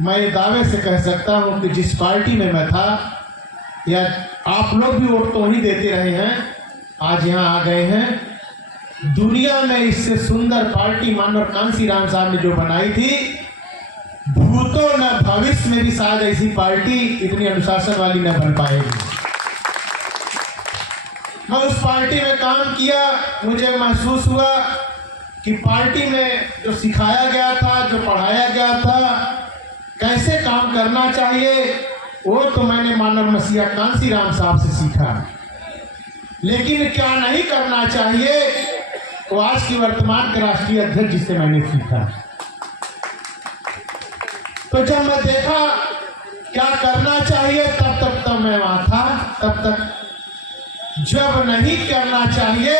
मैं दावे से कह सकता हूं कि जिस पार्टी में मैं था, या आप लोग भी वोट तो ही देते रहे हैं, आज यहाँ आ गए हैं। दुनिया में इससे सुंदर पार्टी मानव कांशीराम साहब ने जो बनाई थी, भूतों न भविष्य में भी शायद ऐसी पार्टी इतनी अनुशासन वाली न बन पाएगी। मैं उस पार्टी में काम किया, मुझे महसूस हुआ कि पार्टी में जो सिखाया गया था, जो पढ़ाया गया था, कैसे काम करना चाहिए, वो तो मैंने मानव मसीहा कांशीराम साहब से सीखा। लेकिन क्या नहीं करना चाहिए, वो आज की वर्तमान के राष्ट्रीय अध्यक्ष जी से मैंने सीखा। तो जब मैं देखा क्या करना चाहिए, तब मैं वहां था। तब जब नहीं करना चाहिए,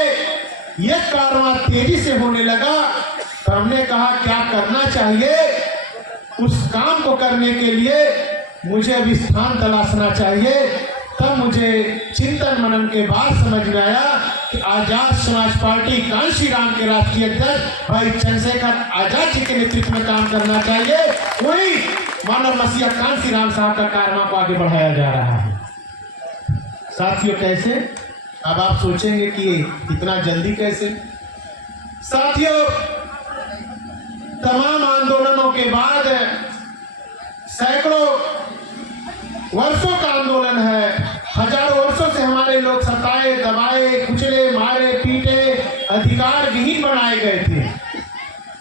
ये कारवां तेजी से होने लगा, तो हमने कहा क्या करना चाहिए। उस काम को करने के लिए मुझे अभी स्थान तलाशना चाहिए। तब मुझे चिंतन मनन के बाद समझ में आया कि आजाद समाज पार्टी कांशीराम के राष्ट्रीय अध्यक्ष भाई चंद्रशेखर आजाद जी के नेतृत्व में काम करना चाहिए। वही मानव मसीहा कांशीराम साहब का कारनामा को आगे बढ़ाया जा रहा है। साथियों, कैसे? अब आप सोचेंगे कि इतना जल्दी कैसे? साथियों, तमाम आंदोलनों के बाद सैकड़ों वर्षों का आंदोलन है। हजारों वर्षों से हमारे लोग सताए, दबाए, कुचले, मारे, पीटे, अधिकार विहीन बनाए गए थे।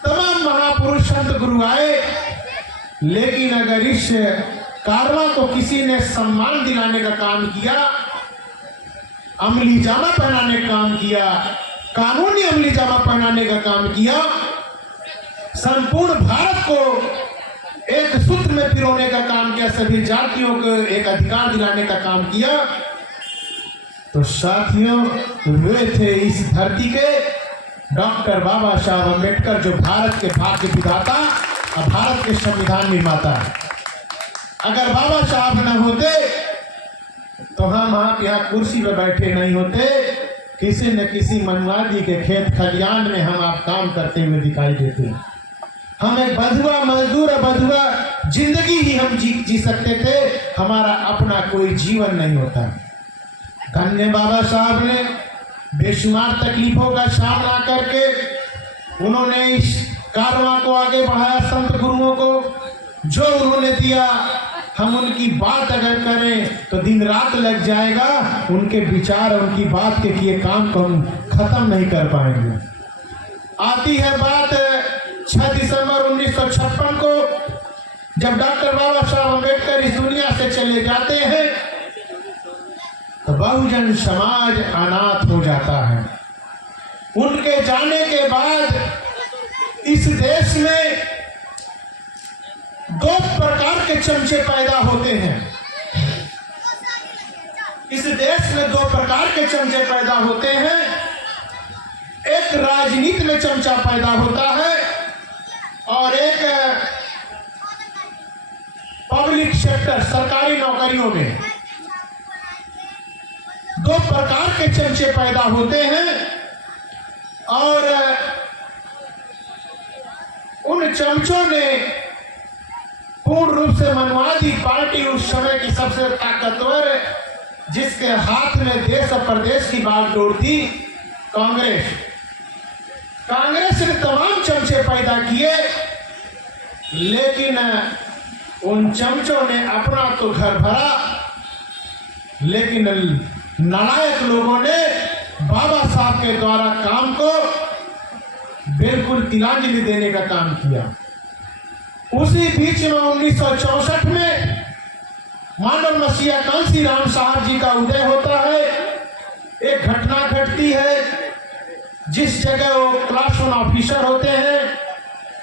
तमाम महापुरुष संत गुरु आए, लेकिन अगर इस कारवां को किसी ने सम्मान दिलाने का काम किया, अमली जामा पहनाने का काम किया, कानूनी अमली जामा पहनाने का काम किया, संपूर्ण भारत को एक सूत्र में पिरोने का काम किया, सभी जातियों को एक अधिकार दिलाने का काम किया, तो साथियों वे थे इस धरती के डॉक्टर बाबा साहब अम्बेडकर, जो भारत के भाग्य विधाता और भारत के संविधान निर्माता। अगर बाबा साहब न होते तो हम आप यहाँ कुर्सी पे बैठे नहीं होते, किसी न किसी मनवादी के खेत खलियान में हम आप काम करते हुए दिखाई देते। हम एक बंधुआ मजदूर और बंधुआ जिंदगी ही हम जी सकते थे, हमारा अपना कोई जीवन नहीं होता। धन्य बाबा साहब ने बेशुमार तकलीफों का सामना करके उन्होंने इस कारवां को आगे बढ़ाया। संत गुरुओं को जो उन्होंने दिया, हम उनकी बात अगर करें तो दिन रात लग जाएगा। उनके विचार, उनकी बात के किए काम को हम खत्म नहीं कर पाएंगे। आती है बात 6 दिसंबर 1956 को, जब डॉक्टर बाबा साहब अम्बेडकर इस दुनिया से चले जाते हैं, तो बहुजन समाज अनाथ हो जाता है। उनके जाने के बाद इस देश में 2 प्रकार के चमचे पैदा होते हैं। इस देश में 2 प्रकार के चमचे पैदा होते हैं। एक राजनीति में चमचा पैदा होता है और एक पब्लिक सेक्टर, सरकारी नौकरियों में। 2 प्रकार के चमचे पैदा होते हैं और उन चमचों ने पूर्ण रूप से मनवादी पार्टी, उस समय की सबसे ताकतवर, जिसके हाथ में देश और प्रदेश की बागडोर थी, कांग्रेस ने तमाम चमचे पैदा किए, लेकिन उन चमचों ने अपना तो घर भरा, लेकिन नालायक लोगों ने बाबा साहब के द्वारा काम को बिल्कुल तिलांजलि देने का काम किया। उसी बीच में 1964 में मानव मसीहा कांशीराम साहब जी का उदय होता है। एक घटना घटती है, जिस जगह वो क्लास 1 ऑफिसर होते हैं,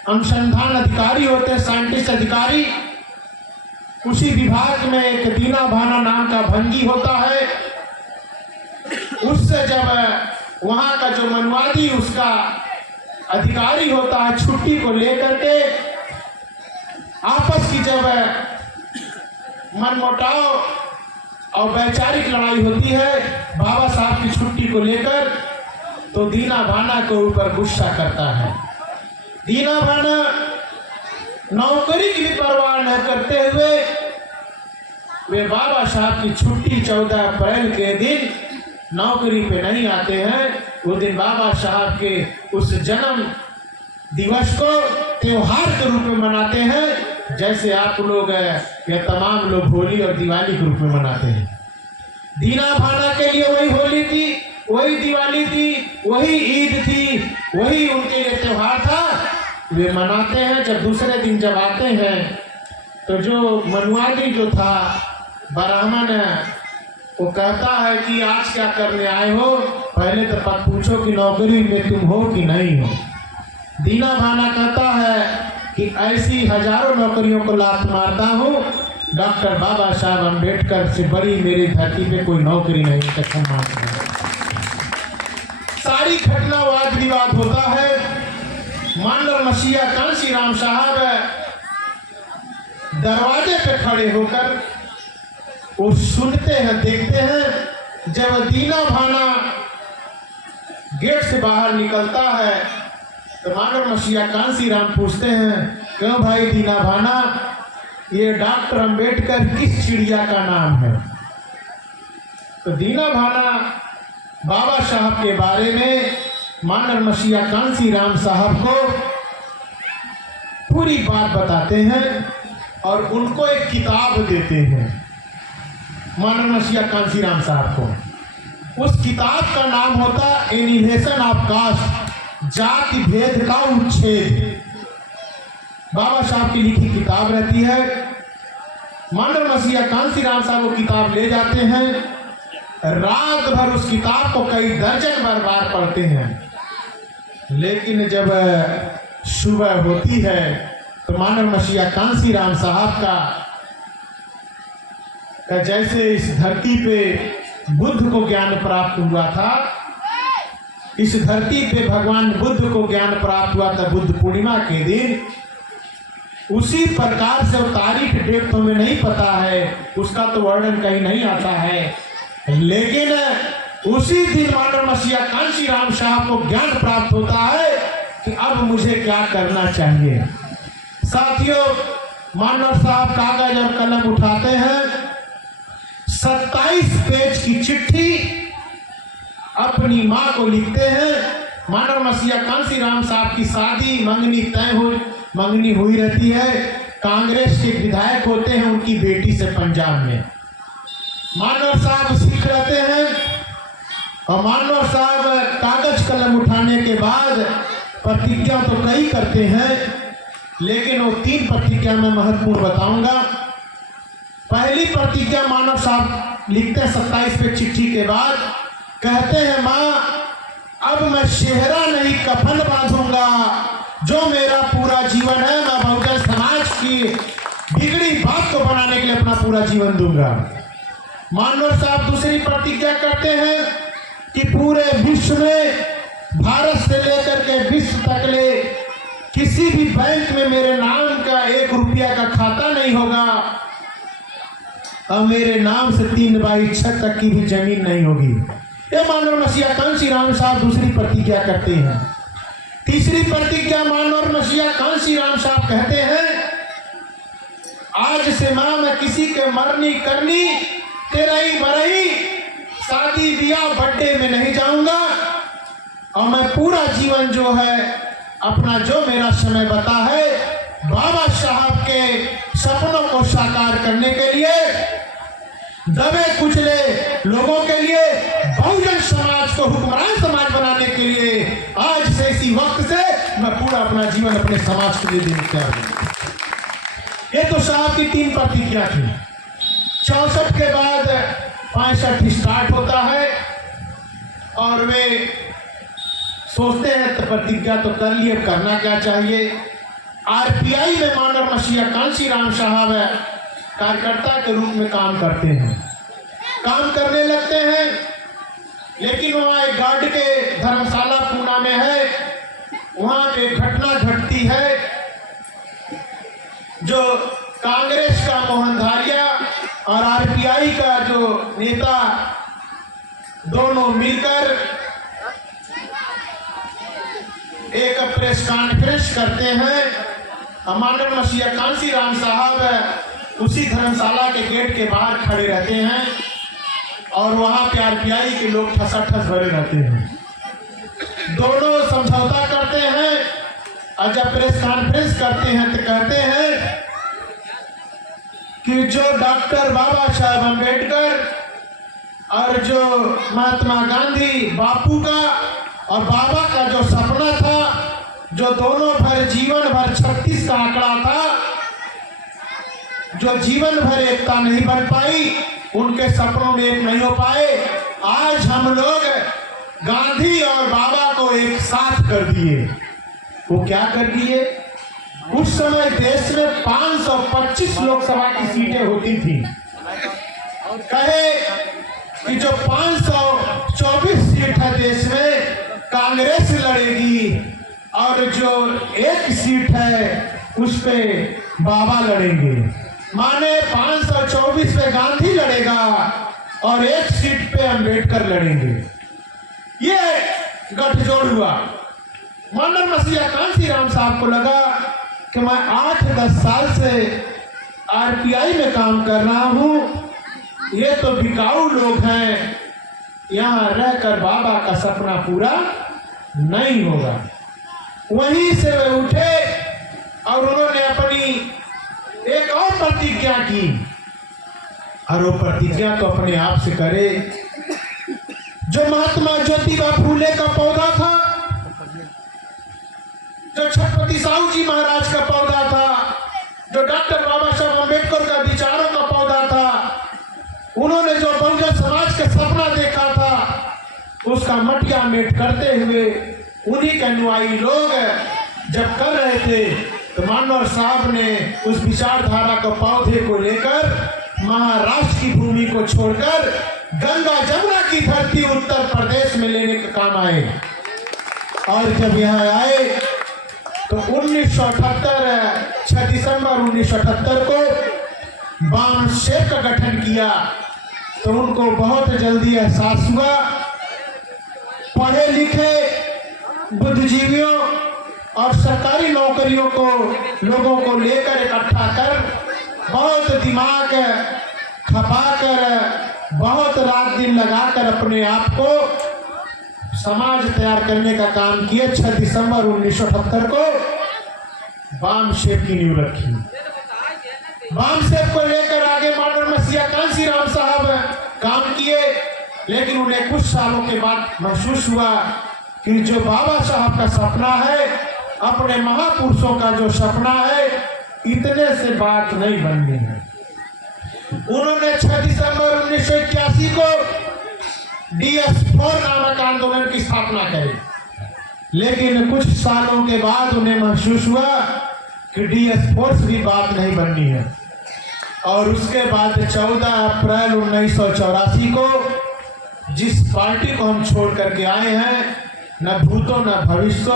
अनुसंधान अधिकारी होते हैं, साइंटिस्ट अधिकारी, उसी विभाग में एक दीना भाना नाम का भंगी होता है। उससे जब वहां का जो मनवादी उसका अधिकारी होता है, छुट्टी को लेकर के आपस की जब मनमुटाव और वैचारिक लड़ाई होती है बाबा साहब की छुट्टी को लेकर, तो दीना भाना के ऊपर गुस्सा करता है। दीना भाना नौकरी की भी परवाह न करते हुए वे बाबा साहब की छुट्टी 14 अप्रैल के दिन नौकरी पे नहीं आते हैं। वो दिन बाबा साहब के उस जन्म दिवस को त्योहार के रूप में मनाते हैं, जैसे आप लोग या तमाम लोग होली और दिवाली के रूप में मनाते हैं। दीना भाना के लिए वही होली थी, वही दिवाली थी, वही ईद थी, वही उनके लिए त्योहार था, वे मनाते हैं। जब दूसरे दिन जब आते हैं तो जो मनुआदी जो था ब्राह्मण, वो कहता है कि आज क्या करने आए हो, पहले तो पत पूछो कि नौकरी में तुम हो कि नहीं हो। दीना भाना कहता है कि ऐसी हजारों नौकरियों को लात मारता हूँ, डॉक्टर बाबा साहब अम्बेडकर से बड़ी मेरी धरती पे कोई नौकरी नहीं, कसम मानता है। सारी घटना वाद विवाद होता है। मानव मसीहा कांसी राम साहब दरवाजे पे खड़े होकर वो सुनते हैं, देखते हैं। जब दीना भाना गेट से बाहर निकलता है तो मानव मसीहा कांसी राम पूछते हैं, क्यों भाई दीना भाना, ये डॉक्टर अम्बेडकर किस चिड़िया का नाम है? तो दीना भाना बाबा साहब के बारे में मानव मसीहा कांसी राम साहब को पूरी बात बताते हैं और उनको एक किताब देते हैं। मानव मसीहा कांसी राम साहब को उस किताब का नाम होता एनिहिलेशन ऑफ कास्ट, जाति भेद का उच्छेद। बाबा साहब की लिखी किताब रहती है। मानव मसीहा कांसी राम साहब वो किताब ले जाते हैं, रात भर उस किताब को कई दर्जन बार पढ़ते हैं। लेकिन जब सुबह होती है तो मानव मसीहा कांसी राम साहब का जैसे इस धरती पे बुद्ध को ज्ञान प्राप्त हुआ था, इस धरती पे भगवान बुद्ध को ज्ञान प्राप्त हुआ था बुद्ध पूर्णिमा के दिन, उसी प्रकार से तारीख डेट तो हमें नहीं पता है, उसका तो वर्णन कहीं नहीं आता है, लेकिन उसी दिन मानव मसीहा कांसी राम साहब को ज्ञान प्राप्त होता है कि अब मुझे क्या करना चाहिए। साथियों, मानव साहब कागज और कलम उठाते हैं, 27 पेज की चिट्ठी अपनी माँ को लिखते हैं। मानव मसीहा कांसी राम साहब की शादी मंगनी हुई रहती है। कांग्रेस के विधायक होते हैं उनकी बेटी से पंजाब में। मानव साहब सिख रहते हैं और मानव साहब कागज कलम उठाने के बाद प्रतिज्ञा तो कई करते हैं, लेकिन वो 3 प्रतिज्ञा मैं महत्वपूर्ण बताऊंगा। पहली प्रतिज्ञा मानव साहब लिखते हैं 27 पे चिट्ठी के बाद, कहते हैं माँ, अब मैं सेहरा नहीं कफन बांधूंगा, जो मेरा पूरा जीवन है मैं बहुजन समाज की बिगड़ी बात को बनाने के लिए अपना पूरा जीवन दूंगा। मानव साहब दूसरी प्रतिज्ञा करते हैं कि पूरे विश्व में, भारत से लेकर के विश्व तक ले, किसी भी बैंक में मेरे नाम का 1 रुपया का खाता नहीं होगा और मेरे नाम से 3/6 तक की भी जमीन नहीं होगी। ये मानव मसीहा कांसी राम साहब दूसरी प्रतिज्ञा करते हैं। तीसरी प्रतिज्ञा मानव मसीहा कांसी राम साहब कहते हैं, आज से मां मैं किसी के मरनी करनी, तेरही बरही, शादी ब्याह बर्थडे में नहीं जाऊंगा और मैं पूरा जीवन जो है अपना जो मेरा समय बता है बाबा साहब के सपनों को साकार करने के लिए, दबे कुचले लोगों के लिए, बहुजन समाज को हुक्मरान समाज बनाने के लिए आज से इसी वक्त से मैं पूरा अपना जीवन अपने समाज के लिए देने तैयार हूं। ये तो साहब की 3 प्रतिज्ञा थी। 64 के बाद 65 स्टार्ट होता है और वे सोचते हैं तो प्रतिज्ञा तो कर लिए, करना क्या चाहिए। आरपीआई में मानव मसीहा कांसी राम साहब कार्यकर्ता के रूप में काम करते हैं, काम करने लगते हैं। लेकिन वहाँ एक गार्ड के धर्मशाला पूना में है, वहाँ एक घटना घटती है जो कांग्रेस का मोहन धारिया और आरपीआई का जो नेता दोनों मिलकर एक प्रेस कॉन्फ्रेंस करते हैं मानव मसीहा कांसी राम साहब उसी धर्मशाला के गेट के बाहर खड़े रहते हैं और वहां पे आरपीआई के लोग ठसाठस भरे रहते हैं। दोनों समझौता करते हैं और जब प्रेस कॉन्फ्रेंस करते हैं तो कहते हैं कि जो डॉक्टर बाबा साहब अम्बेडकर और जो महात्मा गांधी बापू का और बाबा का जो सपना था, जो दोनों भर जीवन भर 36 का आंकड़ा था, जो जीवन भर एकता नहीं बन पाई, उनके सपनों में एक नहीं हो पाए। आज हम लोग गांधी और बाबा को एक साथ कर दिए। वो क्या कर दिए? उस समय देश में 525 लोकसभा की सीटें होती थी। कहे कि जो 524 सीट है देश में कांग्रेस लड़ेगी और जो एक सीट है उस पे बाबा लड़ेंगे। माने 524 पे गांधी लड़ेगा और एक सीट पे अंबेडकर लड़ेंगे। ये गठजोड़ हुआ। मानव मसीहा कांसी राम साहब को लगा कि मैं 8-10 साल से आरपीआई में काम कर रहा हूँ, ये तो बिकाऊ लोग हैं, यहाँ रहकर बाबा का सपना पूरा नहीं होगा। वहीं से वे उठे और उन्होंने अपनी एक और प्रतिज्ञा की, और वो प्रतिज्ञा तो अपने आप से करे। जो महात्मा ज्योतिबा फूले का पौधा था, जो छत्रपति साहू जी महाराज का पौधा था, जो डॉक्टर बाबा साहब अम्बेडकर का विचारों का पौधा था, उन्होंने जो बहुजन समाज का सपना देखा था, उसका मटिया मेट करते हुए उन्हीं के अनुयायी लोग जब कर रहे थे तो मानव साहब ने उस विचारधारा को पौधे को लेकर महाराष्ट्र की भूमि को छोड़कर गंगा जमुना की धरती उत्तर प्रदेश में लेने का काम आए। और जब यहाँ आए तो 1978 6 दिसंबर 1978 को बाम शेख का गठन किया। तो उनको बहुत जल्दी एहसास हुआ, पढ़े लिखे बुद्धिजीवियों और सरकारी नौकरियों को लोगों को लेकर इकट्ठा कर बहुत दिमाग खपाकर बहुत रात दिन लगाकर अपने आप को समाज तैयार करने का काम किए। 6 दिसंबर 1978 को बाम शेख की नींव रखी। बाम शेख को लेकर आगे मानव मसीहा कांसी राम साहब काम किए, लेकिन उन्हें कुछ सालों के बाद महसूस हुआ कि जो बाबा साहब का सपना है, अपने महापुरुषों का जो सपना है, इतने से बात नहीं बननी है। उन्होंने 6 दिसंबर 1981 को DS4 नामक आंदोलन की स्थापना करी, लेकिन कुछ सालों के बाद उन्हें महसूस हुआ कि DS4 से भी बात नहीं बननी है। और उसके बाद 14 अप्रैल 1984 को जिस पार्टी को हम छोड़ करके आए हैं, न भूतो न भविष्य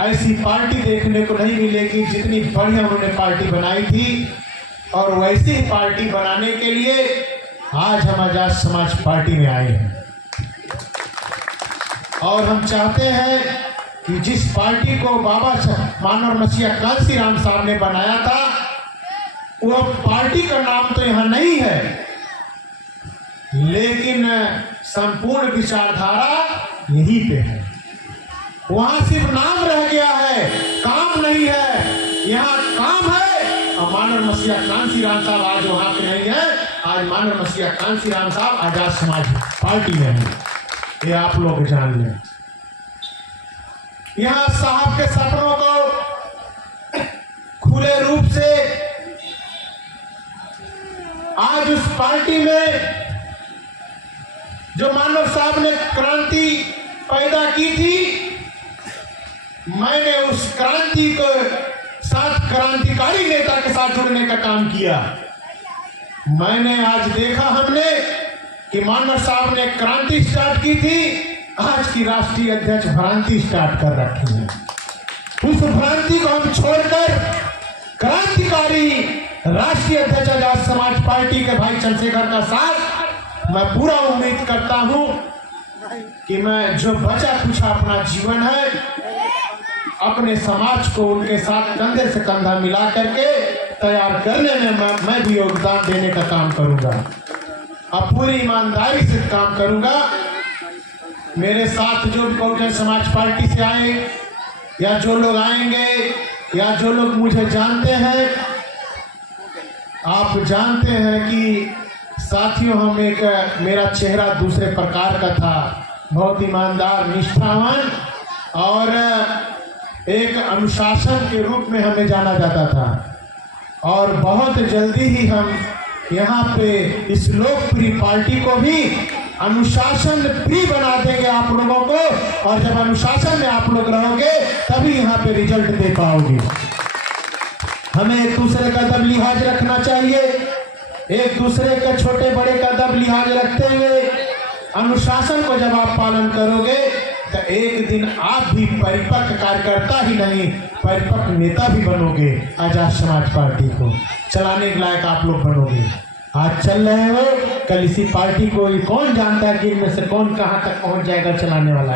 ऐसी पार्टी देखने को नहीं मिलेगी जितनी बढ़िया उन्होंने पार्टी बनाई थी। और वैसी ही पार्टी बनाने के लिए आज हम आजाद समाज पार्टी में आए हैं। और हम चाहते हैं कि जिस पार्टी को बाबा मानव मसीहा कांसी राम साहब ने बनाया था, वो पार्टी का नाम तो यहाँ नहीं है, लेकिन संपूर्ण विचारधारा यहीं पे है। वहां सिर्फ नाम रह गया है, काम नहीं है। यहाँ काम है। और मानव मसीहा कांसी राम साहब आज वहां पे नहीं है। आज मानव मसीहा कांसी राम साहब आजाद समाज पार्टी में है, ये आप लोग जान लें। यहाँ साहब के सपनों को खुले रूप से आज उस पार्टी में जो मानव साहब ने क्रांति पैदा की थी, मैंने उस क्रांति को साथ क्रांतिकारी नेता के साथ जुड़ने का काम किया। मैंने आज देखा हमने कि मानव साहब ने क्रांति स्टार्ट की थी, आज की राष्ट्रीय अध्यक्ष भ्रांति स्टार्ट कर रखी है। उस भ्रांति को हम छोड़कर क्रांतिकारी राष्ट्रीय अध्यक्ष आजाद समाज पार्टी के भाई चंद्रशेखर का साथ मैं पूरा उम्मीद करता हूं कि मैं जो बचा कुछ अपना जीवन है अपने समाज को उनके साथ कंधे से कंधा मिला करके तैयार करने में मैं भी योगदान देने का काम करूंगा। अब पूरी ईमानदारी से काम करूंगा। मेरे साथ जो बहुजन समाज पार्टी से आए या जो लोग आएंगे या जो लोग मुझे जानते हैं, आप जानते हैं कि साथियों हम मेरा चेहरा दूसरे प्रकार का था, बहुत ईमानदार, निष्ठावान और एक अनुशासन के रूप में हमें जाना जाता था। और बहुत जल्दी ही हम यहाँ पे इस लोकप्रिय पार्टी को भी अनुशासन प्रिय बना देंगे आप लोगों को। और जब अनुशासन में आप लोग रहोगे तभी यहाँ पे रिजल्ट दे पाओगे। हमें एक दूसरे का अदब लिहाज रखना चाहिए, एक दूसरे के छोटे बड़े का अदब लिहाज रखते हुए अनुशासन को जब आप पालन करोगे तो एक दिन आप भी परिपक्व कार्यकर्ता ही नहीं, परिपक्व नेता भी बनोगे। आजाद समाज पार्टी को चलाने के लायक आप लोग बनोगे। आज चल रहे हो, कल इसी पार्टी को कौन जानता है कि इनमें से कौन कहां तक पहुंच जाएगा चलाने वाला।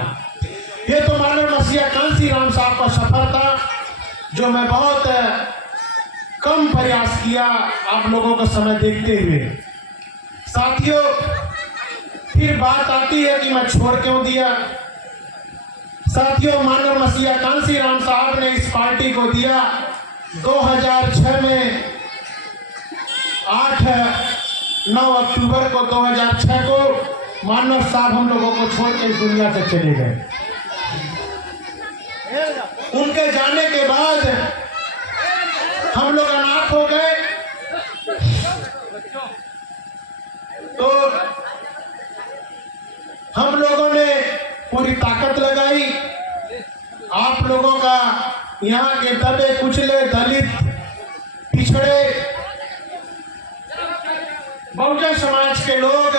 ये तो मानव मसीहा कांसी राम साहब का सफर था, जो मैं बहुत कम प्रयास किया आप लोगों का समय देखते हुए। साथियों, फिर बात आती है कि मैं छोड़ क्यों दिया। साथियों, मानव मसीहा कांसी राम साहब ने इस पार्टी को दिया 2006 में 9 अक्टूबर को 2006 को मानव साहब हम लोगों को छोड़ के इस दुनिया से चले गए। उनके जाने के बाद हम लोग अनाथ हो गए। तो हम लोगों ने पूरी ताकत लगाई। आप लोगों का यहाँ के दबे कुचले, दलित, पिछड़े, बहुजन समाज के लोग,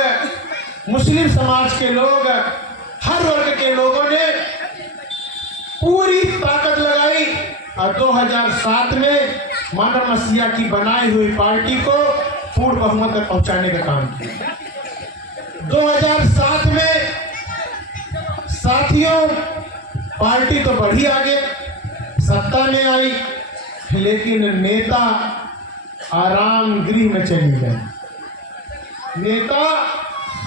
मुस्लिम समाज के लोग, हर वर्ग के लोगों ने पूरी ताकत लगाई और 2007 में मानव मसीहा की बनाई हुई पार्टी को पूर्ण बहुमत तक पहुंचाने का काम किया। 2007 में साथियों पार्टी तो बढ़ी आगे, सत्ता में आई, लेकिन नेता आराम गृह में चली गई। नेता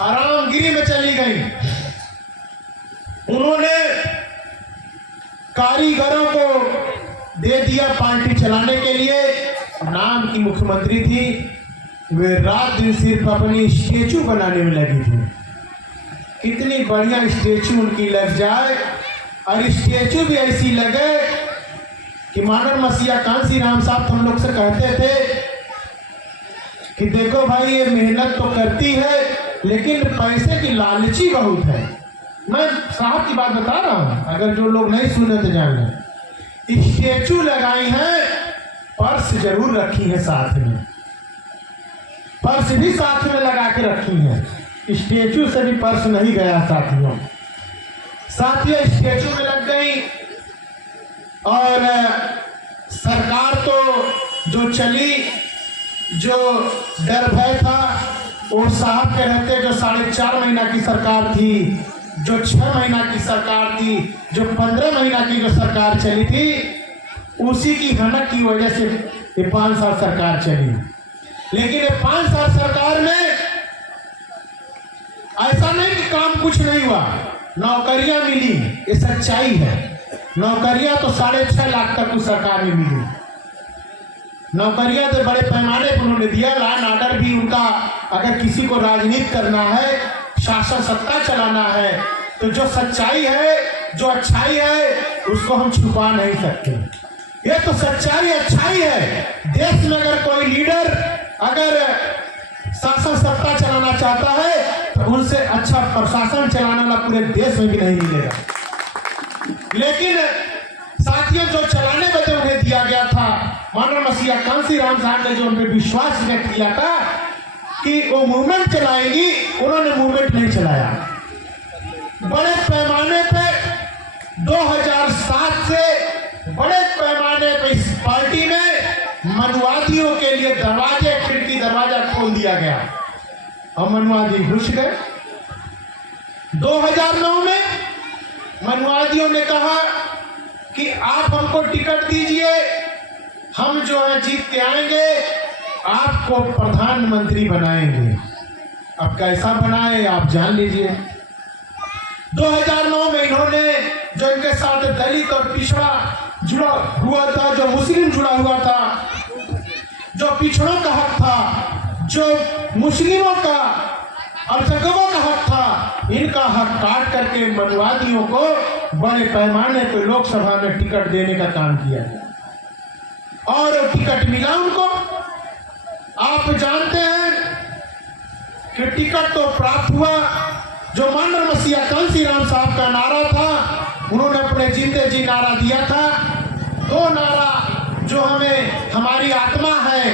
आराम गृह में चली गई। उन्होंने कारीगरों को दे दिया पार्टी चलाने के लिए। नाम की मुख्यमंत्री थी, वे रात दिन सिर्फ अपनी स्टेचू बनाने में लगी थी। कितनी बढ़िया स्टेचू उनकी लग जाए, और स्टेचू भी ऐसी लगे कि मानव मसीहा कांसी राम साहब हम लोग से कहते थे कि देखो भाई, ये मेहनत तो करती है लेकिन पैसे की लालची बहुत है। मैं साहब की बात बता रहा हूं, अगर जो लोग नहीं सुने तो जान लें। स्टेचू लगाई है, पर्स जरूर रखी है साथ में, पर्स भी साथ में लगा के रखी है। स्टेचू से भी पर्स नहीं गया साथियों। साथियों स्टेचू में लग गई। और सरकार तो जो चली, जो डर भय था वो साहब के रहते, जो 4.5 महीना की सरकार थी, जो 6 महीना की सरकार थी, जो 15 महीना की जो सरकार चली थी, उसी की हनक की वजह से ये 5 साल सरकार चली। लेकिन ये 5 साल सरकार में ऐसा नहीं कि काम कुछ नहीं हुआ, नौकरियां मिली, ये सच्चाई है। नौकरियां तो 6.5 लाख तक उस सरकार में मिली। नौकरियां तो बड़े पैमाने पर उन्होंने दिया। लॉ एंड ऑर्डर भी उनका, अगर किसी को राजनीति करना है, शासन सत्ता चलाना है, तो जो सच्चाई है, जो अच्छाई है, उसको हम छुपा नहीं सकते। ये तो सच्चाई अच्छाई है। देश में अगर कोई लीडर अगर शासन सत्ता चलाना चाहता है तो उनसे अच्छा प्रशासन चलाने वाला पूरे देश में भी नहीं मिलेगा। लेकिन साथियों, जो चलाने में जो उन्हें दिया गया था, मानव मसीहा कांसी राम साहब ने जो उनमें विश्वास व्यक्त किया था कि वो मूवमेंट चलाएंगी, उन्होंने मूवमेंट नहीं चलाया। बड़े पैमाने पे 2007 से बड़े पैमाने पे इस पार्टी में मनुवादियों के लिए दरवाजे, खिड़की दरवाजा खोल दिया गया और मनुवादी घुस गए। 2009 में मनुवादियों ने कहा कि आप हमको टिकट दीजिए, हम जो है जीत के आएंगे, आपको प्रधानमंत्री बनाएंगे। अब कैसा बनाए आप जान लीजिए। 2009 में इन्होंने जो इनके साथ दलित और पिछड़ा जुड़ा हुआ था, जो मुस्लिम जुड़ा हुआ था, जो पिछड़ों का हक था, जो मुस्लिमों का अल्पसंख्यकों का हक था, इनका हक काट करके मनुवादियों को बड़े पैमाने पर लोकसभा में टिकट देने का काम किया गया और टिकट मिला उनको। आप जानते हैं कि टिकट तो प्राप्त हुआ। जो मानर मसीहा कांसीराम साहब का नारा था, उन्होंने अपने जीते जी नारा दिया था। दो नारा जो हमें हमारी आत्मा है,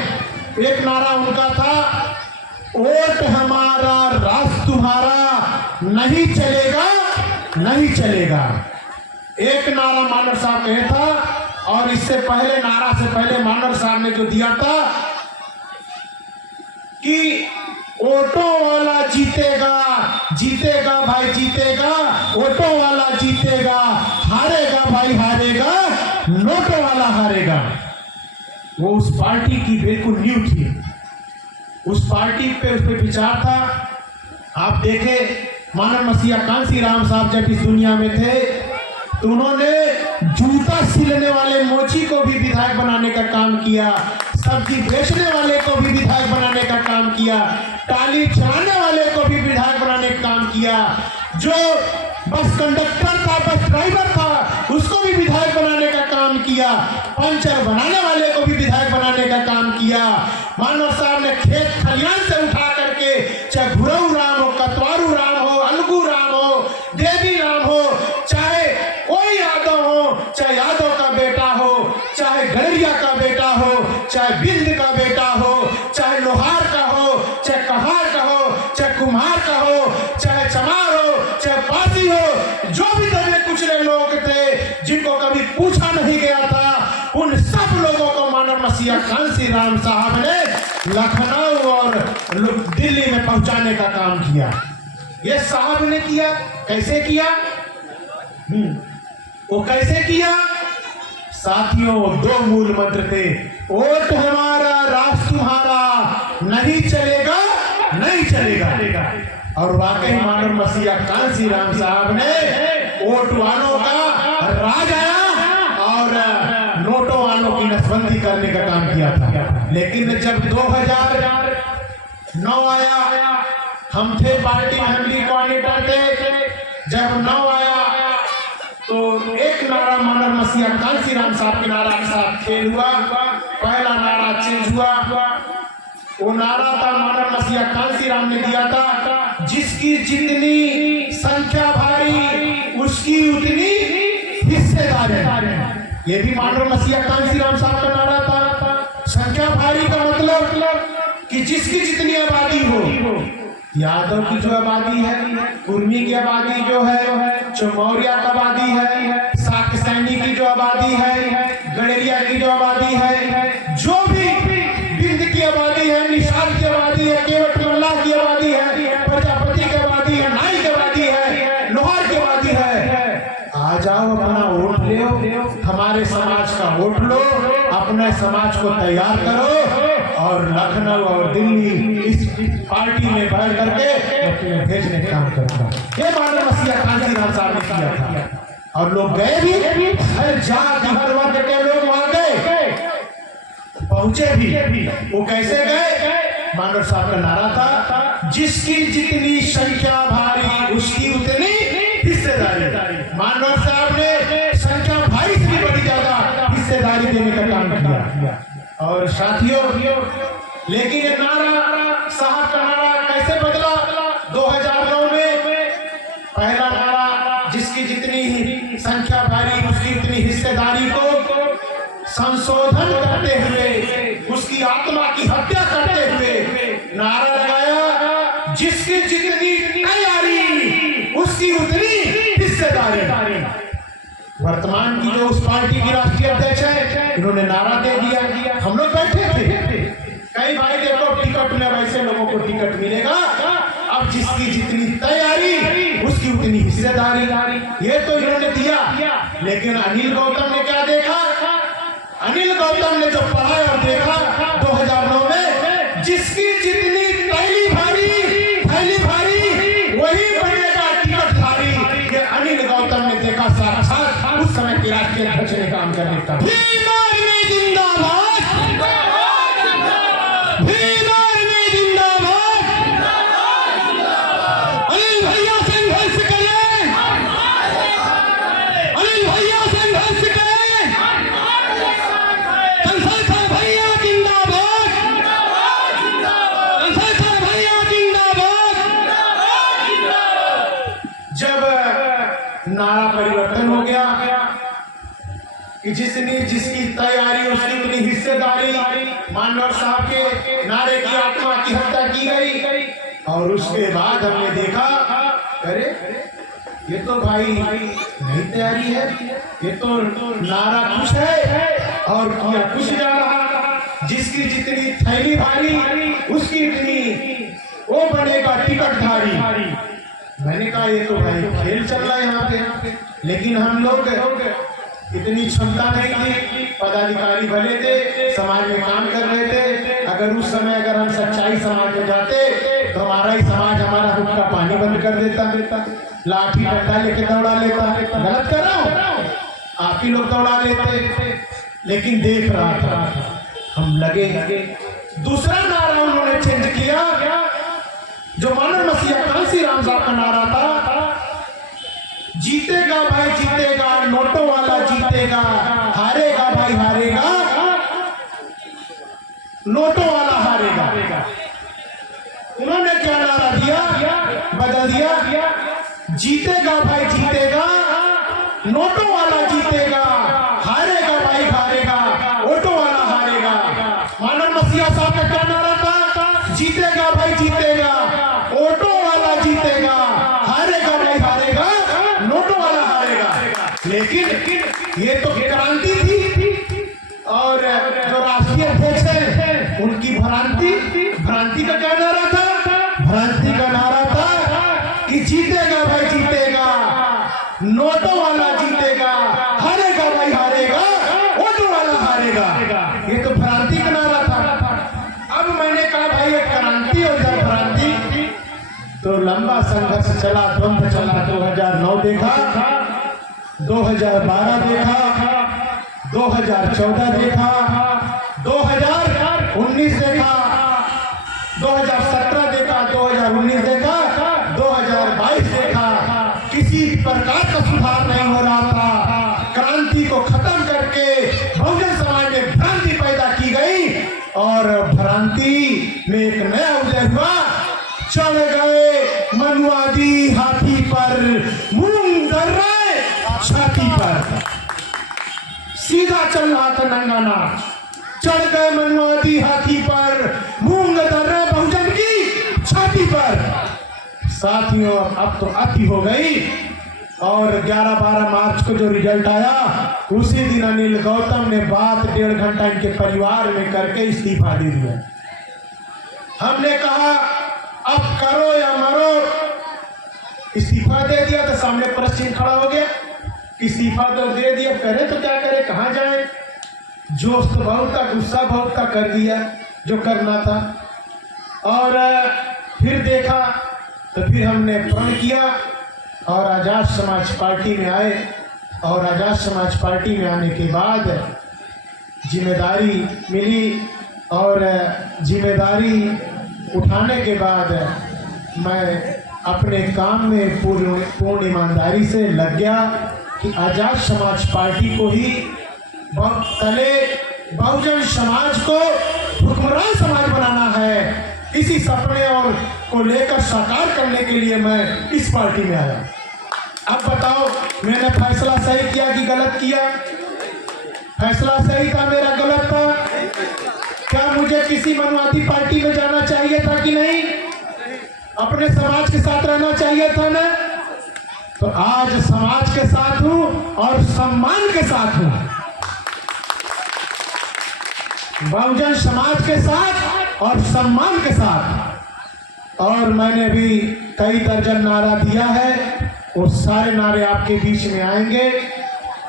एक नारा उनका था, वोट हमारा राज तुम्हारा, नहीं चलेगा नहीं चलेगा। एक नारा मानर साहब का था और इससे पहले नारा से पहले मानर साहब ने जो दिया था कि ऑटो वाला जीतेगा, जीतेगा भाई जीतेगा, ऑटो वाला जीतेगा, हारेगा भाई हारेगा, नोटो वाला हारेगा। वो उस पार्टी की बिल्कुल न्यू थी, उस पार्टी पे उस पर विचार था। आप देखे मानव मसीहा कांसीराम साहब जब इस दुनिया में थे तो उन्होंने जूता सिलने वाले मोची को भी विधायक बनाने का काम किया, सब्जी बेचने वाले को भी विधायक बनाने का काम किया, टाली चलाने वाले को भी विधायक बनाने का काम किया, जो बस कंडक्टर था, बस ड्राइवर था, उसको भी विधायक बनाने का काम किया, पंचर बनाने वाले को भी विधायक बनाने का काम किया। मानव साहब ने खेत खलियान से उठा करके, चाहे भुरऊ राम हो, कतवारू राम हो, अलगू राम हो, देवी राम हो, चाहे कोई यादव हो, चाहे यादव का बेटा हो, चाहे गड़रिया का बेटा हो, चाहे बिंद का बेटा हो, चाहे लोहार का हो, चाहे कहार का हो, चाहे कुम्हार का हो, चाहे चमार हो, चाहे पासी हो, जो भी दबे कुचले लोग थे जिनको कभी पूछा नहीं गया था, उन सब लोगों को मानव मसीहा कांसीराम साहब ने लखनऊ और दिल्ली में पहुंचाने का काम किया। ये साहब ने किया। कैसे किया? वो कैसे किया? साथियों, दो मूल मंत्र थे, वोट हमारा राज तुम्हारा, नहीं चलेगा नहीं चलेगा। और वाकई मानव मसीहा कांसीराम साहब ने वोट वालों का राज आया और नोटों वालों की नसबंदी करने का काम किया था। लेकिन जब 2009 आया, हम थे पार्टी में, हम भी कोऑर्डिनेटर थे। जब 9 आया तो एक नारा मानव मसीहा कांसीराम साहब के नारा के साथ खेल हुआ। पहला नारा चेंज हुआ। वो नारा था मानव मसीहा कांसीराम ने दिया था, जिसकी जितनी संख्या भारी उसकी उतनी हिस्सेदारी। ये भी मानव मसीहा कांसीराम साहब का नारा था। संख्या भारी का मतलब कि जिसकी जितनी आबादी हो, यादव की जो आबादी है, कुर्मी की आबादी जो है, चमौरिया की आबादी है, साक सैनी की जो आबादी है, गड़ेरिया की जो आबादी है, जो भी बिंद की आबादी है, निशाद की आबादी है, केवट मल्ला की आबादी है, प्रजापति की आबादी है, नाई की आबादी है, लोहार की आबादी है, आ जाओ अपना वोट लो, हमारे समाज का वोट लो, अपने समाज को तैयार करो और लखनऊ और दिल्ली इस पार्टी में बैठ करके भेजने का काम करता। ये मानव मसीहा कांसीराम साहब ने किया था और लोग गए भी, हर जात हर वर्ग के लोग वहां गए, पहुंचे भी। वो कैसे गए? मानव साहब का नारा था, जिसकी जितनी संख्या भारी उसकी उतनी हिस्सेदारी। मानव साहब ने संख्या भारी से भी बड़ी ज्यादा हिस्सेदारी देने का काम किया। और साथियों, लेकिन ये नारा साहब का नारा कैसे बदला? 2009 में पहला नारा, जिसकी जितनी संख्या भारी उसकी उतनी हिस्सेदारी, को संशोधन करते हुए, उसकी आत्मा की हत्या करते हुए नारा लगाया, जिसकी जितनी तैयारी उसकी उतनी हिस्सेदारी। वर्तमान की जो उस पार्टी की राष्ट्रीय अध्यक्ष है, इन्होंने नारा दे दिया। हम लोग बैठे थे, कई भाई देखो टिकट में वैसे लोगों को टिकट मिलेगा, अब जिसकी जितनी तैयारी उसकी उतनी हिस्सेदारी। ये तो इन्होंने दिया, लेकिन अनिल गौतम ने गौतम ने जो पढ़ा और देखा 2009 में, जिसकी जितनी थैली भारी वही बनेगा टिकटधारी। ये अनिल गौतम ने देखा साक्षात उस समय के राष्ट्रीय अध्यक्ष ने काम करने का। नारा परिवर्तन हो गया कि जिसकी तैयारी उसकी उतनी हिस्सेदारी, मानव साहब के नारे की आत्मा की हत्या की गई। और उसके बाद हमने देखा, अरे ये तो भाई नई तैयारी है, ये तो नारा कुछ है और किया कुछ जा रहा। जिसकी जितनी थैली भारी उसकी इतनी वो बनेगा टिकटधारी। मैंने कहा ये तो भाई खेल चल रहा है यहाँ पे। लेकिन हम लोग इतनी क्षमता नहीं थी, पदाधिकारी भले थे, समाज में काम कर रहे थे। अगर उस समय अगर हम सच्चाई समाज में जाते तो हमारा ही समाज हमारा हुक्का पानी बंद कर देता, लाठी डंडा लेके दौड़ा लेता। गलत कर रहा हूँ, आप ही लोग दौड़ा लेते। लेकिन देख रहा था, हम लगे। दूसरा नारा उन्होंने चेंज किया, जो मानव मसीहा कांसी राम साहब का नारा था, जीतेगा भाई जीतेगा, नोटों वाला जीतेगा, हारेगा भाई हारेगा, नोटों वाला हारेगा। उन्होंने क्या नारा दिया, बदल दिया, जीतेगा भाई जीतेगा, नोटों वाला जीतेगा, हारेगा भाई हारेगा, ऑटो वाला हारेगा। मानव मसीहा साहब का क्या नारा था, जीतेगा भाई जीतेगा, ऑटो वाला जीतेगा, हारेगा भाई हारेगा, नोटो वाला हारेगा। लेकिन ये तो क्रांति थी, और जो राष्ट्रीय अध्यक्ष है उनकी भ्रांति का क्या नारा था, भ्रांति का नारा था कि जीतेगा भाई जीतेगा, नोटो वाला जीतेगा, हारेगा भाई हारेगा, ऑटो वाला हारेगा। ये तो भ्रांति का नारा था। अब मैंने कहा भाई ये क्रांति और जब भ्रांति, तो लंबा संघर्ष चला, द्वंद्व चला। 2009 देखा, 2012 देखा, 2014 देखा, 2019 देखा, 2017 देखा, 2019 देखा, 2022 देखा। किसी प्रकार का सुधार नहीं हो रहा था। क्रांति को खत्म करके बहुजन समाज में भ्रांति पैदा की गई, और भ्रांति में एक नया उदय हुआ। चढ़ गए मनुवादी हाथी पर, मूंग दर रहे छाती पर, सीधा चल रहा था नंगा नाच। चढ़ गए मनुवादी हाथी पर, मूंग दर रहे बहुजन की छाती पर। साथियों अब तो अति हो गई, और 11-12 मार्च को जो रिजल्ट आया, उसी दिन अनिल गौतम ने बात 1.5 घंटा इनके परिवार में करके इस्तीफा दे दिया। हमने कहा अब करो या मरो। इस्तीफा दे दिया तो सामने प्रश्न खड़ा हो गया, इस्तीफा तो दे दिया, करे तो क्या करे, कहाँ जाए। जोश तो बहुत था, गुस्सा बहुत था, कर दिया जो करना था। और फिर देखा तो फिर हमने प्रण किया और आजाद समाज पार्टी में आए। और आजाद समाज पार्टी में आने के बाद जिम्मेदारी मिली, और जिम्मेदारी उठाने के बाद मैं अपने काम में पूर्ण ईमानदारी से लग गया कि आजाद समाज पार्टी को ही तले बहुजन समाज को हुक्मरान समाज बनाना है। इसी सपने और को लेकर साकार करने के लिए मैं इस पार्टी में आया। अब बताओ मैंने फैसला सही किया कि गलत किया? फैसला सही था मेरा, गलत था? क्या मुझे किसी मनुवादी पार्टी में जाना चाहिए था कि नहीं? अपने समाज के साथ रहना चाहिए था ना? तो आज समाज के साथ हूं और सम्मान के साथ हूं, बहुजन समाज के साथ और सम्मान के साथ। और मैंने भी कई दर्जन नारा दिया है, वो सारे नारे आपके बीच में आएंगे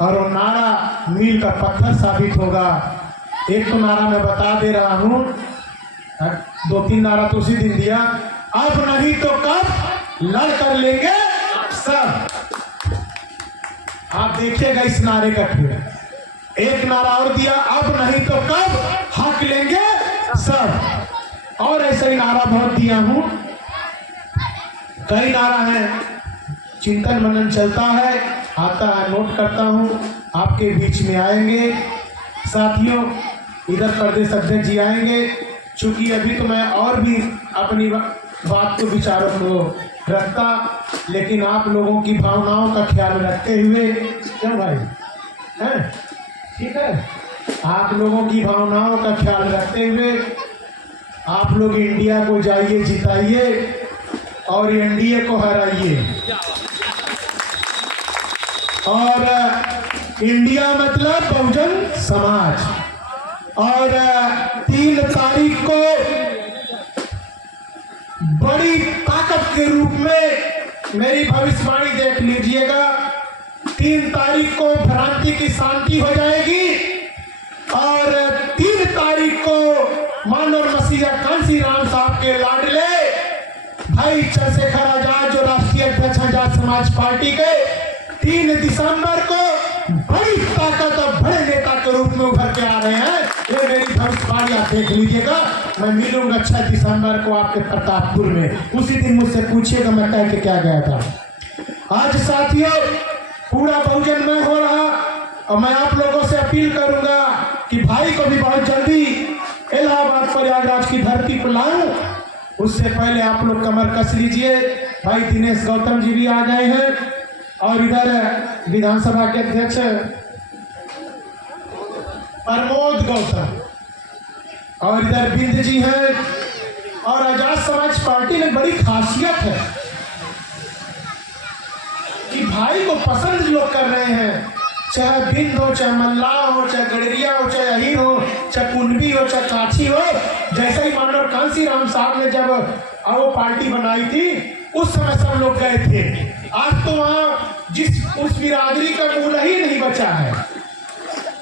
और वो नारा मील का पत्थर साबित होगा। एक तो नारा मैं बता दे रहा हूँ, 2-3 नारा तो उसी दिन दिया, अब नहीं तो कब लड़ कर लेंगे सब। आप देखिएगा इस नारे का फिर एक नारा और दिया, अब नहीं तो कब हक लेंगे सब। और ऐसा ही नारा बहुत दिया हूं, कई नारा है, चिंतन मनन चलता है, आता है, नोट करता हूं, आपके बीच में आएंगे साथियों। इधर प्रदेश अध्यक्ष जी आएंगे, चूंकि अभी तो मैं और भी अपनी बात को विचारों को रखता, लेकिन आप लोगों की भावनाओं का ख्याल रखते हुए, क्यों भाई हैं, ठीक है, आप लोगों की भावनाओं का ख्याल रखते हुए आप लोग इंडिया को जाइए, जिताइए और एनडीए को हराइए। और इंडिया मतलब बहुजन समाज। और 3 तारीख को बड़ी ताकत के रूप में मेरी भविष्यवाणी देख लीजिएगा, 3 तारीख को भ्रांति की शांति हो जाएगी और 3 तारीख को मानव मसीहा कांसी राम साहब के लाडले भाई चंद्रशेखर आजाद जो राष्ट्रीय अध्यक्ष आजाद समाज पार्टी के 3 दिसंबर को बड़ी ताकत और बड़े नेता के रूप में उभर के आ रहे हैं। ये मेरी भविष्यवाणी आप देख लीजिएगा। मैं मिलूंगा 6 दिसंबर को आपके प्रतापपुर में, उसी दिन मुझसे पूछिएगा मैं कह के क्या गया था। आज साथियों पूरा बहुजन में हो रहा, और मैं आप लोगों से अपील करूंगा कि भाई को भी बहुत जल्दी इलाहाबाद प्रयागराज की धरती पर लाऊं। उससे पहले आप लोग कमर कस लीजिए। भाई दिनेश गौतम जी भी आ गए हैं और इधर विधानसभा के अध्यक्ष प्रमोद गौतम और इधर बिंद जी हैं। और आजाद समाज पार्टी में बड़ी खासियत है कि भाई को पसंद लोग कर रहे हैं, चाहे बिंद हो, चाहे मल्ला हो, चाहे गडरिया हो, चाहे अहीर हो, चाहे कुंडवी हो, चाहे काठी हो। जैसे ही मानव कांसी राम साहब ने जब वो पार्टी बनाई थी उस समय सब लोग गए थे। आज तो वहां उस बिरादरी का मूल ही नहीं बचा है।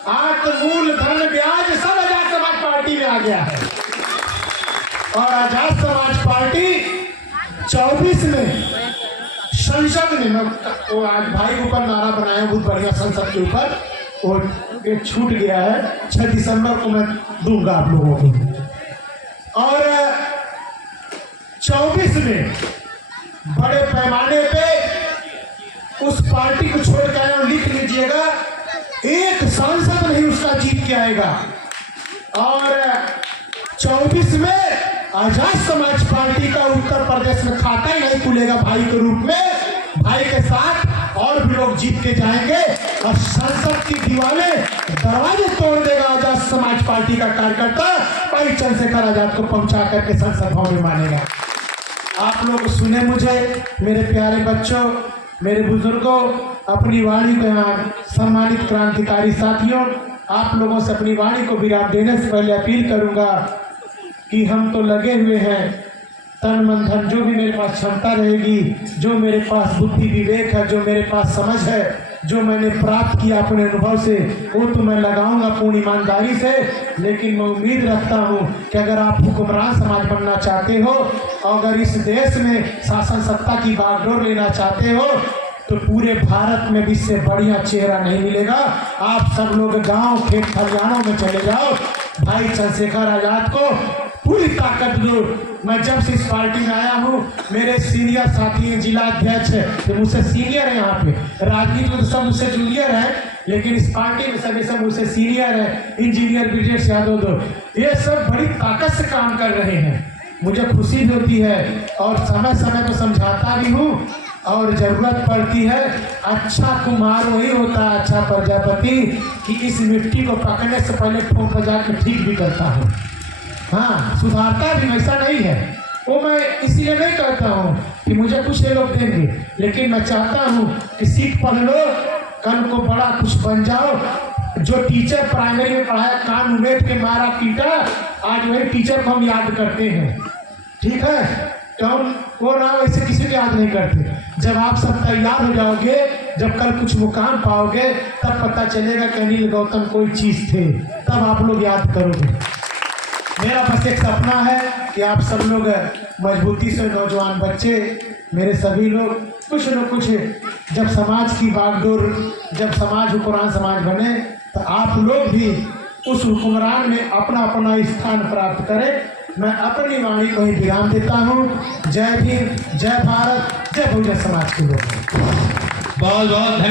आज तो मूल धन ब्याज सब आजाद समाज पार्टी में आ गया है। और आजाद समाज पार्टी 24 में संसद में, वो आज भाई के ऊपर नारा बनाया बहुत बढ़िया, संसद के ऊपर वो एक छूट गया है, 6 दिसंबर को मैं दूंगा आप लोगों को। और 24 में बड़े पैमाने पे उस पार्टी को छोड़ के आया, लिख लीजिएगा, एक सांसद नहीं उसका जीत के आएगा। और 24 में आजाद समाज पार्टी का उत्तर प्रदेश में खाता ही नहीं खुलेगा भाई के रूप में। भाई के साथ और भी लोग जीत के जाएंगे और संसद की दीवारें दरवाजे तोड़ देगा आजाद समाज पार्टी का कार्यकर्ता, भाई चंद्रशेखर आजाद को पहुंचा करके संसद भवन में मानेगा। आप लोग सुने मुझे, मेरे प्यारे बच्चों, मेरे बुजुर्गों, अपनी वाणी को यहाँ सम्मानित क्रांतिकारी साथियों, आप लोगों से अपनी वाणी को विराम देने से पहले अपील करूंगा कि हम तो लगे हुए हैं, तन मन धन जो भी मेरे पास क्षमता रहेगी, जो मेरे पास बुद्धि विवेक है, जो मेरे पास समझ है, जो मैंने प्राप्त किया अपने अनुभव से, वो तो मैं लगाऊंगा पूर्ण ईमानदारी से। लेकिन मैं उम्मीद रखता हूँ कि अगर आप हुक्मरान समाज बनना चाहते हो, अगर इस देश में शासन सत्ता की बागडोर लेना चाहते हो, तो पूरे भारत में भी इससे बढ़िया चेहरा नहीं मिलेगा। आप सब लोग गांव खेत खलिहानों में चले जाओ, भाई चंद्रशेखर आजाद को पूरी ताकत दो। मैं जब से इस पार्टी में आया हूँ, मेरे सीनियर साथी हैं, जिला अध्यक्ष है, तो मुझसे सीनियर है, यहाँ पे राजनीति में तो सब मुझसे जूनियर है, लेकिन इस पार्टी में सभी सब मुझसे सीनियर है। इंजीनियर ब्रिजेश यादव दो, ये सब बड़ी ताकत से काम कर रहे हैं, मुझे खुशी भी होती है और समय समय पर समझाता भी हूँ। और जरूरत पड़ती है, अच्छा कुम्हार वही होता है अच्छा प्रजापति, कि इस मिट्टी को पकड़ने से पहले ठोक बजा के ठीक भी करता है, हाँ सुधारता भी, ऐसा नहीं है। वो मैं इसलिए नहीं कहता हूँ कि मुझे कुछ ये लोग देंगे, लेकिन मैं चाहता हूँ कि सीख पढ़ लो, कल को बड़ा कुछ बन जाओ। जो टीचर प्राइमरी में पढ़ाया, कान उमेट के मारा पीटा, आज वही टीचर को हम याद करते हैं, ठीक है। तो हम वो ना वैसे किसी को याद नहीं करते। जब आप सब तैयार हो जाओगे, जब कल कुछ मुकाम पाओगे, तब पता चलेगा कि अनिल गौतम कोई चीज़ थे, तब आप लोग याद करोगे। मेरा बस एक सपना है कि आप सब लोग मजबूती से, नौजवान बच्चे, मेरे सभी लोग कुछ न कुछ, जब समाज की बागडोर, जब समाज हुक्मरान समाज बने, तो आप लोग भी उस हुक्मरान में अपना अपना स्थान प्राप्त करें। मैं अपनी वाणी को ही विराम देता हूँ। जय भीम, जय भारत, जय बहुजन समाज के लोग। बहुत बहुत